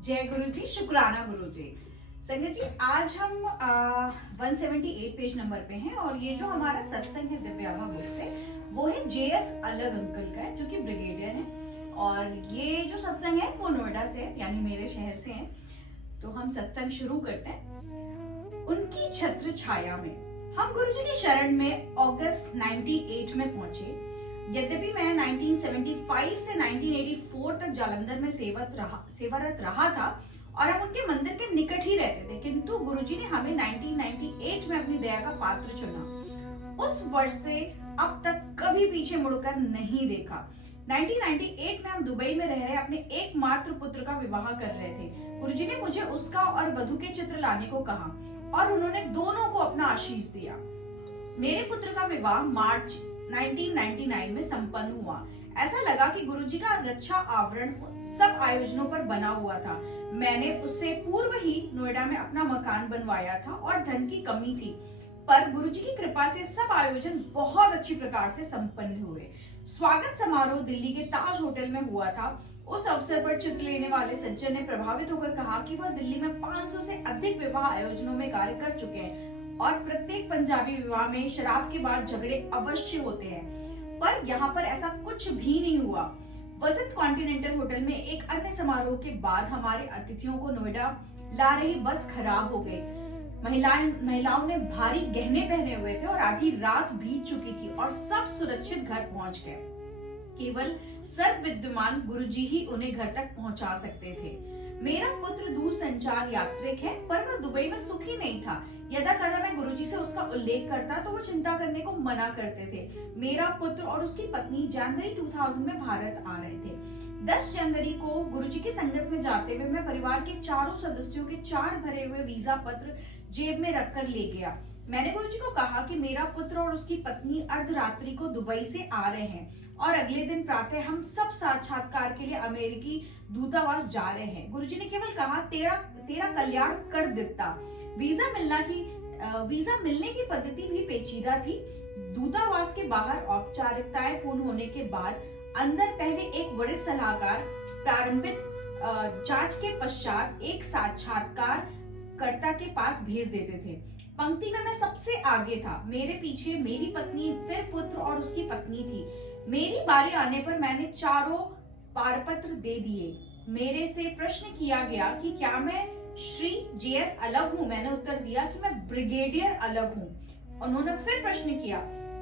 जय गुरु जी, शुक्राना गुरु जी। संगत जी, आज हम 178 पेज नंबर पे हैं और ये जो हमारा सत्संग है दिव्यामा बुक से, वो है जेएस अलग अंकल का है, जो कि ब्रिगेडियर हैं। और ये जो सत्संग है वो नोएडा से है, यानी मेरे शहर से है। तो हम सत्संग शुरू करते हैं। उनकी छत्र छाया में हम गुरु जी की शरण में अगस्त 98 में पहुंचे। यद्यपि मैं 1975 से 1984 तक जालंधर में सेवारत रहा था और हम उनके मंदिर के निकट ही रहते थे, किंतु गुरुजी ने हमें 1998 में अपनी दया का पात्र चुना। उस वर्ष से अब तक कभी पीछे मुड़कर नहीं देखा। 1998 में हम दुबई में रह रहे अपने एकमात्र पुत्र का विवाह कर रहे थे। गुरुजी ने मुझे उसका और वधू के चित्र लाने को कहा और उन्होंने दोनों को अपना आशीष दिया। मेरे पुत्र का विवाह मार्च 1999 में संपन्न हुआ। ऐसा लगा कि गुरुजी का रक्षा आवरण सब आयोजनों पर बना हुआ था। मैंने उससे पूर्व ही नोएडा में अपना मकान बनवाया था और धन की कमी थी, पर गुरुजी की कृपा से सब आयोजन बहुत अच्छी प्रकार से संपन्न हुए। स्वागत समारोह दिल्ली के ताज होटल में हुआ था। उस अवसर पर चित्र लेने वाले सज्जन ने प्रभावित होकर कहा कि वह दिल्ली में 500 से अधिक विवाह आयोजनों में कार्य कर चुके हैं और प्रत्येक पंजाबी विवाह में शराब के बाद झगड़े अवश्य होते हैं, पर यहाँ पर ऐसा कुछ भी नहीं हुआ। वसंत कॉन्टिनेंटल होटल में एक अन्य समारोह के बाद हमारे अतिथियों को नोएडा ला रही बस खराब हो गई। महिलाओं ने भारी गहने पहने हुए थे और आधी रात बीत चुकी थी और सब सुरक्षित घर पहुंच गए। केवल सर्व विद्यमान गुरुजी ही उन्हें घर तक पहुंचा सकते थे। मेरा पुत्र दूर संचार यात्रिक है, पर वह दुबई में सुखी नहीं था। यदा कदा मैं गुरुजी से उसका उल्लेख करता तो वो चिंता करने को मना करते थे। मेरा पुत्र और उसकी पत्नी जनवरी 2000 में भारत आ रहे थे। 10 जनवरी को गुरुजी की संगत में जाते हुए मैं परिवार के चारों सदस्यों के 4 भरे हुए वीजा पत्र जेब में रखकर ले गया। मैंने गुरुजी को कहा कि मेरा पुत्र और उसकी पत्नी अर्धरात्रि को दुबई से आ रहे हैं और अगले दिन प्रातः हम सब साक्षात्कार के लिए अमेरिकी दूतावास जा रहे हैं। गुरुजी ने केवल कहा, तेरा कल्याण कर देता। वीजा मिलने की पद्धति भी पेचीदा थी। दूतावास के बाहर औपचारिकताएं पूर्ण होने के बाद अंदर पहले एक बड़े सलाहकार प्रारंभिक जांच के पश्चात एक साक्षात्कार कर्ता के पास भेज देते थे। पंक्ति में मैं सबसे आगे था। मेरे पीछे मेरी पत्नी, फिर पुत्र और उसकी पत्नी थी। मेरी बारी आने पर मैंने चारों पारपत्र दे दिए। मेरे से प्रश्न किया गया कि क्या मैं श्री जेएस अलग हूँ। मैंने उत्तर दिया कि मैं ब्रिगेडियर अलग हूँ। उन्होंने फिर प्रश्न किया,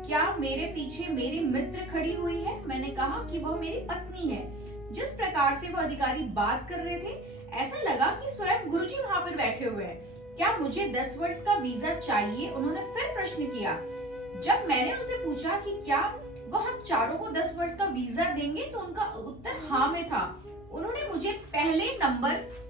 क्या मेरे पीछे मेरी मित्र खड़ी हुई है। मैंने कहा कि वह मेरी पत्नी है। जिस प्रकार से वह अधिकारी बात कर रहे थे, ऐसा लगा कि स्वयं गुरुजी वहां पर बैठे हुए हैं। क्या मुझे 10 वर्ष का वीजा चाहिए। उन्होंने फिर प्रश्न किया। जब मैंने उनसे पूछा कि क्या वह हम चारों को 10 वर्ष का वीजा देंगे, तो उनका उत्तर हाँ में था। उन्होंने मुझे पहले नंबर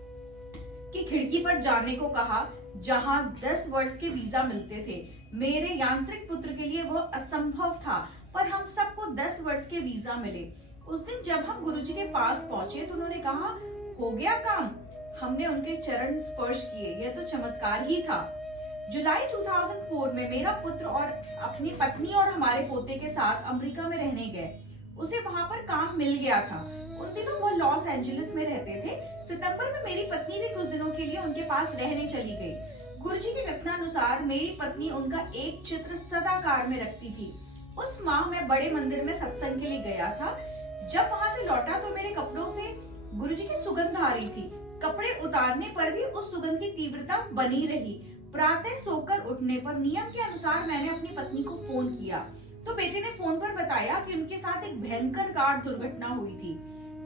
की खिड़की पर जाने को कहा, जहां 10 वर्ष के वीजा मिलते थे। मेरे यांत्रिक पुत्र के लिए वह असंभव था, पर हम सबको 10 वर्ष के वीजा मिले। उस दिन जब हम गुरुजी के पास पहुंचे तो उन्होंने कहा, हो गया काम। हमने उनके चरण स्पर्श किए। यह तो चमत्कार ही था। जुलाई 2004 में मेरा पुत्र और अपनी पत्नी और हमारे पोते के साथ अमेरिका में रहने गए। उसे वहां पर काम मिल गया था। उन दिनों वो लॉस एंजलिस में रहते थे। सितंबर में मेरी पत्नी भी कुछ दिनों के लिए उनके पास रहने चली गई। गुरुजी के कथनानुसार मेरी पत्नी उनका एक चित्र सदाकार में रखती थी। उस माह मैं बड़े मंदिर में सत्संग के लिए गया था। जब वहां से लौटा तो मेरे कपड़ों से गुरुजी की सुगंध आ रही थी। कपड़े उतारने पर भी उस सुगंध की तीव्रता बनी रही। प्रातः सोकर उठने पर नियम के अनुसार मैंने अपनी पत्नी को फोन किया तो बेटे ने फोन पर बताया कि उनके साथ एक भयंकर कार दुर्घटना हुई थी।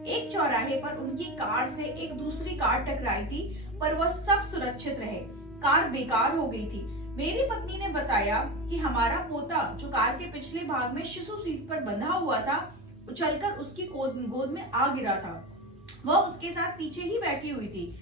एक चौराहे पर उनकी कार से एक दूसरी कार टकराई थी, पर वह सब सुरक्षित रहे। कार बेकार हो गई थी। मेरी पत्नी ने बताया कि हमारा पोता, जो कार के पिछले भाग में शिशु सीट पर बंधा हुआ था, उछलकर उसकी गोद में आ गिरा था। वह उसके साथ पीछे ही बैठी हुई थी।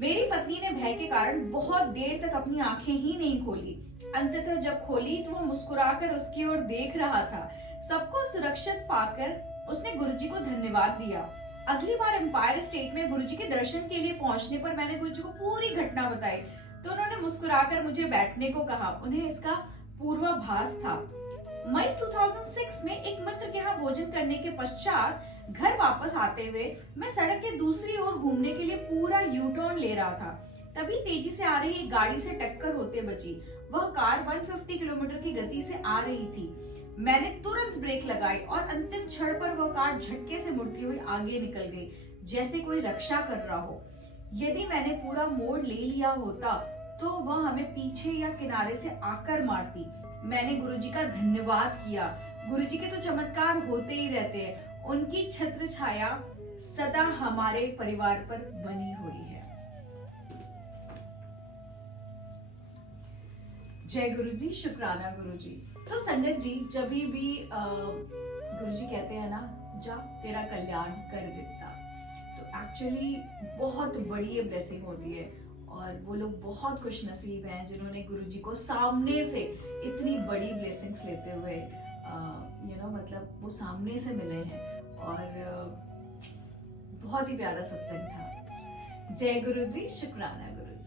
मेरी पत्नी ने भय के कारण बहुत देर तक अपनी आंखें ही नहीं खोली। अंततः जब खोली तो वह मुस्कुराकर उसकी ओर देख रहा था। सबको सुरक्षित पाकर उसने गुरुजी को धन्यवाद दिया। अगली बार एम्पायर स्टेट में गुरुजी के दर्शन के लिए पहुंचने पर मैंने गुरुजी को पूरी घटना बताई तो उन्होंने मुस्कुराकर मुझे बैठने को कहा। उन्हें इसका पूर्वाभास था। मई 2006 में एक मित्र के यहाँ भोजन करने के पश्चात घर वापस आते हुए मैं सड़क के दूसरी ओर घूमने के लिए पूरा यू टर्न ले रहा था। तभी तेजी से आ रही एक गाड़ी से टक्कर होते बची। वह कार 150 किलोमीटर की गति से आ रही थी। मैंने तुरंत ब्रेक लगाई और अंतिम क्षण पर वह कार झटके से मुड़ती हुई आगे निकल गई, जैसे कोई रक्षा कर रहा हो। यदि मैंने पूरा मोड़ ले लिया होता तो वह हमें पीछे या किनारे से आकर मारती। मैंने गुरुजी का धन्यवाद किया। गुरुजी के तो चमत्कार होते ही रहते हैं। उनकी छत्र छाया सदा हमारे परिवार पर बनी हुई है। जय गुरुजी, शुक्राना गुरुजी। तो संगत जी, जब भी गुरुजी कहते हैं ना, जा तेरा कल्याण कर देता, तो एक्चुअली बहुत बड़ी ये ब्लेसिंग होती है। और वो लोग बहुत खुश नसीब हैं जिन्होंने गुरुजी को सामने से इतनी बड़ी ब्लेसिंग्स लेते हुए मतलब वो सामने से मिले हैं। और बहुत ही प्यारा सत्संग था। जय गुरुजी, शुक्राना गुरुजी।